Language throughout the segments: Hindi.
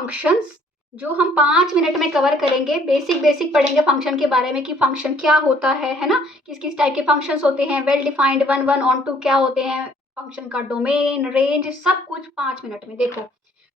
फंक्शंस जो हम 5 मिनट में कवर करेंगे। बेसिक पढ़ेंगे फंक्शन के बारे में कि फंक्शन क्या होता है ना, किस किस टाइप के फंक्शंस होते हैं, well defined, one one onto क्या होते हैं, फंक्शन का डोमेन, रेंज, सब कुछ 5 मिनट में। देखो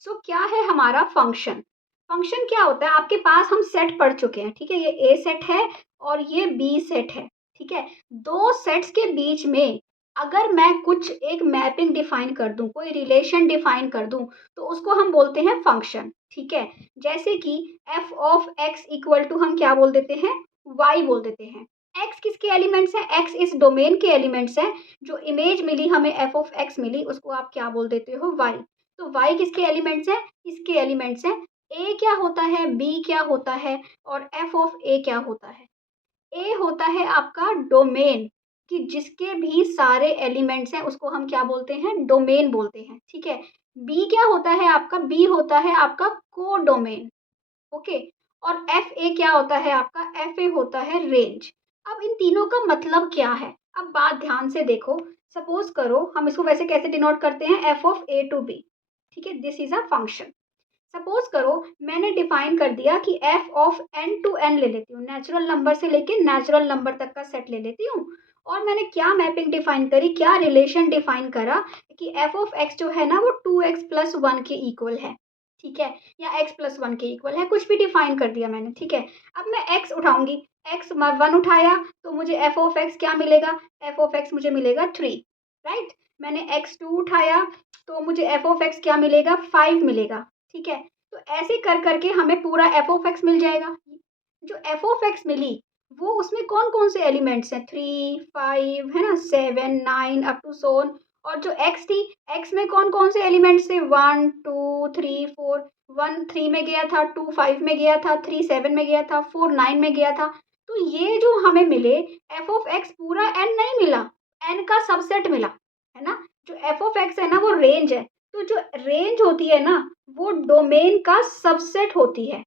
सो क्या है हमारा फंक्शन। फंक्शन क्या होता है, आपके पास हम सेट पढ़ चुके हैं, ठीक है। ये ए सेट है और ये बी सेट है, ठीक है। दो सेट्स के बीच में अगर मैं कुछ एक मैपिंग डिफाइन कर दूं, कोई रिलेशन डिफाइन कर दूं, तो उसको हम बोलते हैं फंक्शन, ठीक है। जैसे कि F of X equal to हम क्या बोल देते हैं, वाई बोल देते हैं। एक्स किसके एलिमेंट्स हैं, एक्स इस डोमेन के एलिमेंट्स हैं। जो इमेज मिली हमें एफ ऑफ एक्स मिली, उसको आप क्या बोल देते हो, वाई। तो वाई किसके एलिमेंट्स हैं, इसके एलिमेंट्स हैं। ए क्या होता है, बी क्या होता है, और एफ ऑफ ए क्या होता है। ए होता है आपका डोमेन, कि जिसके भी सारे एलिमेंट्स हैं उसको हम क्या बोलते हैं, डोमेन बोलते हैं, ठीक है। बी क्या होता है आपका, बी होता है आपका को डोमेन, ओके। और एफ ए क्या होता है आपका, एफ ए होता है रेंज। अब इन तीनों का मतलब क्या है, अब बात ध्यान से देखो। सपोज करो हम इसको वैसे कैसे डिनोट करते हैं, F of A to B, ठीक है। This is a function. Suppose करो मैंने डिफाइन कर दिया कि F of N to N ले लेती हूँ, नेचुरल नंबर से लेके नेचुरल नंबर तक का सेट ले लेती हूँ। और मैंने क्या मैपिंग डिफाइन करी, क्या रिलेशन डिफाइन करा कि एफ ऑफ एक्स जो है ना वो 2x+1 के इक्वल है, ठीक है, या x+1 के इक्वल है, कुछ भी डिफाइन कर दिया मैंने, ठीक है। अब मैं x उठाऊंगी, x 1 उठाया तो मुझे एफ ऑफ एक्स क्या मिलेगा, एफ ऑफ एक्स मुझे मिलेगा 3, राइट। मैंने x2 उठाया तो मुझे एफ ऑफ एक्स क्या मिलेगा, 5 मिलेगा, ठीक है। तो ऐसे कर करके हमें पूरा एफ ऑफ एक्स मिल जाएगा। जो एफ ऑफ एक्स मिली वो उसमें कौन कौन से एलिमेंट्स हैं, 3, 5 है ना, 7, 9 अप टू सोन। और जो एक्स थी, एक्स में कौन कौन से एलिमेंट्स थे, 1, 2, 3, 4। 1 3 में गया था, 2 5 में गया था, 3 7 में गया था, 4 9 में गया था। तो ये जो हमें मिले एफ ऑफ एक्स पूरा एन नहीं मिला, एन का सबसेट मिला, है ना। जो एफ ऑफ एक्स है ना वो रेंज है। तो जो रेंज होती है ना वो डोमेन का सबसेट होती है,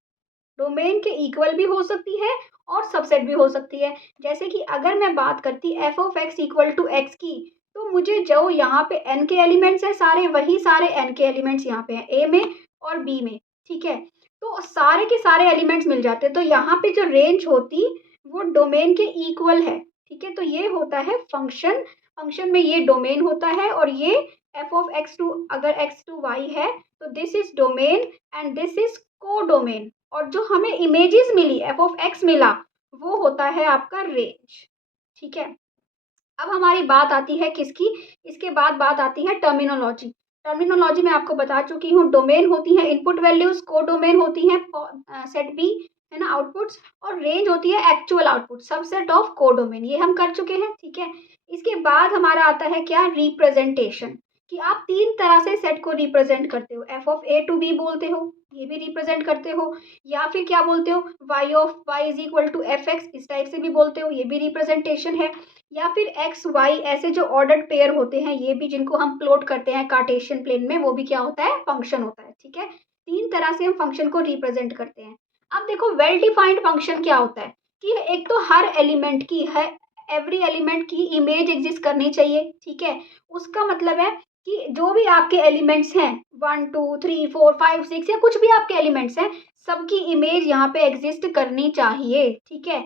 डोमेन के इक्वल भी हो सकती है और सबसेट भी हो सकती है। जैसे कि अगर मैं बात करती F of X equal to X की, तो मुझे जो यहाँ पे एन के एलिमेंट्स हैं सारे, वही सारे एन के एलिमेंट्स यहाँ पे हैं, ए में और बी में, ठीक है। तो सारे के सारे एलिमेंट्स मिल जाते हैं, तो यहाँ पे जो रेंज होती वो डोमेन के इक्वल है, ठीक है। तो ये होता है फंक्शन। फंक्शन में ये डोमेन होता है और ये एफ ऑफ एक्स टू, अगर एक्स टू वाई है तो this is domain and this is codomain. और जो हमें इमेजेस मिली, एफ ऑफ एक्स मिला, वो होता है आपका रेंज, ठीक है। अब हमारी बात आती है किसकी, इसके बाद बात आती है टर्मिनोलॉजी। टर्मिनोलॉजी मैं आपको बता चुकी हूँ, डोमेन होती है इनपुट वैल्यूज, को डोमेन होती है सेट बी, है ना, आउटपुट्स। और रेंज होती है एक्चुअल आउटपुट, सबसेट ऑफ को डोमेन, ये हम कर चुके हैं, ठीक है। इसके बाद हमारा आता है क्या, रिप्रेजेंटेशन, कि आप 3 तरह से सेट को रिप्रेजेंट करते हो। F of A to B बोलते हो, ये भी रिप्रेजेंट करते हो, या फिर क्या बोलते हो, Y of Y is equal to F X, इस टाइप से भी बोलते हो, ये भी रिप्रेजेंटेशन है। या फिर एक्स वाई ऐसे जो ऑर्डर्ड पेयर होते हैं, ये भी जिनको हम प्लॉट करते हैं कार्टेशियन प्लेन में, वो भी क्या होता है, फंक्शन होता है, ठीक है। 3 तरह से हम फंक्शन को रिप्रेजेंट करते हैं। अब देखो वेल डिफाइंड फंक्शन क्या होता है, कि एक तो हर एलिमेंट की है, एवरी एलिमेंट की इमेज एग्जिस्ट करनी चाहिए, ठीक है। उसका मतलब है कि जो भी आपके एलिमेंट्स हैं 1 2 3 4 5 6 या कुछ भी आपके एलिमेंट्स हैं, सबकी इमेज यहाँ पे एग्जिस्ट करनी चाहिए, ठीक है।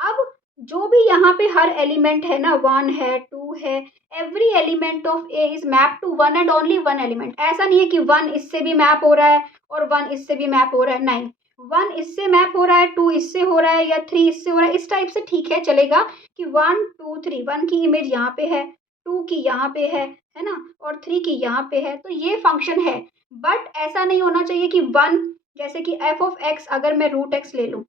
अब जो भी यहाँ पे हर एलिमेंट है ना, 1 है, 2 है, every element of A is map to one and only one element. ऐसा नहीं है कि 1 इससे भी मैप हो रहा है और 1 इससे भी मैप हो रहा है, नहीं। 1 इससे मैप हो रहा है, 2 इससे हो रहा है, या 3 इससे हो रहा है, इस टाइप से ठीक है, चलेगा कि 1 2 3, 1 की इमेज यहाँ पे है, 2 की यहाँ पे है ना, और 3 की यहाँ पे है, तो ये फंक्शन है। बट ऐसा नहीं होना चाहिए कि 1, जैसे कि एफ ऑफ एक्स अगर मैं रूट एक्स ले लूँ,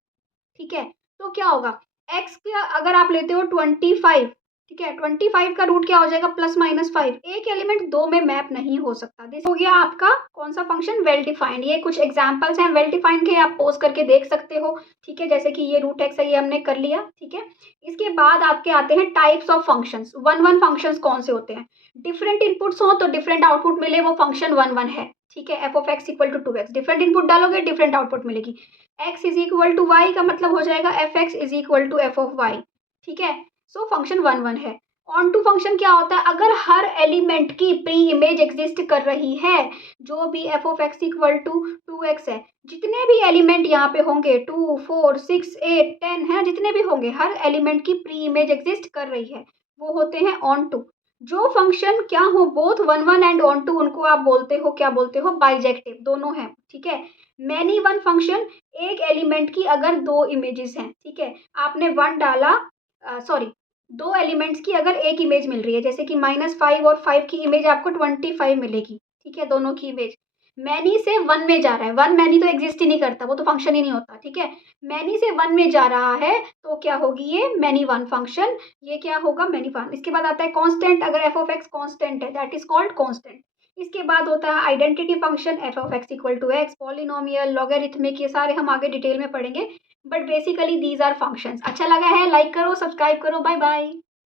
ठीक है, तो क्या होगा, एक्स का अगर आप लेते हो 25, ठीक है, 25 का रूट क्या हो जाएगा, +-5। एक एलिमेंट 2 में मैप नहीं हो सकता। दिस हो गया आपका कौन सा फंक्शन, वेल डिफाइंड। ये कुछ एग्जांपल्स हैं वेल डिफाइंड के, आप पोज करके देख सकते हो, ठीक है। जैसे कि ये रूट एक्स है, ये हमने कर लिया, ठीक है। इसके बाद आपके आते हैं टाइप्स ऑफ फंक्शंस। 1 फंक्शंस कौन से होते हैं, डिफरेंट इनपुट्स हो तो डिफरेंट आउटपुट मिले, वो फंक्शन 1 है, ठीक है। F of X equal to 2x, different input डालोगे डिफरेंट आउटपुट मिलेगी। x is equal to Y का मतलब हो जाएगा F X is equal to F of Y, ठीक है। सो फंक्शन 1 है। ऑन टू फंक्शन क्या होता है, अगर हर एलिमेंट की प्री इमेज एग्जिस्ट कर रही है, जो भी F of X equal to 2x है, जितने भी एलिमेंट यहाँ पे होंगे 2 4 6 8 10 है, जितने भी होंगे हर एलिमेंट की प्री इमेज एग्जिस्ट कर रही है, वो होते हैं ऑन टू। जो फंक्शन क्या हो both one one and onto, उनको आप बोलते हो, क्या बोलते हो, बाइजेक्टिव, दोनों हैं, ठीक है। मैनी वन फंक्शन, एक एलिमेंट की अगर दो इमेजेस हैं, ठीक है, आपने वन डाला, सॉरी, दो एलिमेंट्स की अगर एक इमेज मिल रही है, जैसे कि -5 और 5 की इमेज आपको 25 मिलेगी, ठीक है, दोनों की इमेज मैनी से वन में जा रहा है, वन मैनी तो एग्जिस्ट ही नहीं करता, वो तो फंक्शन ही नहीं होता, ठीक है। मैनी से वन में जा रहा है तो क्या होगी ये, मैनी वन फंक्शन, ये क्या होगा, मैनी वन। इसके बाद आता है कांस्टेंट, अगर एफ ऑफ एक्स कांस्टेंट है दैट इज कॉल्ड कांस्टेंट। इसके बाद होता है identity function, F of X equal to X, polynomial, logarithmic, ये सारे हम आगे डिटेल में पढ़ेंगे, but basically these are functions. अच्छा लगा है लाइक करो, सब्सक्राइब करो, बाय बाय।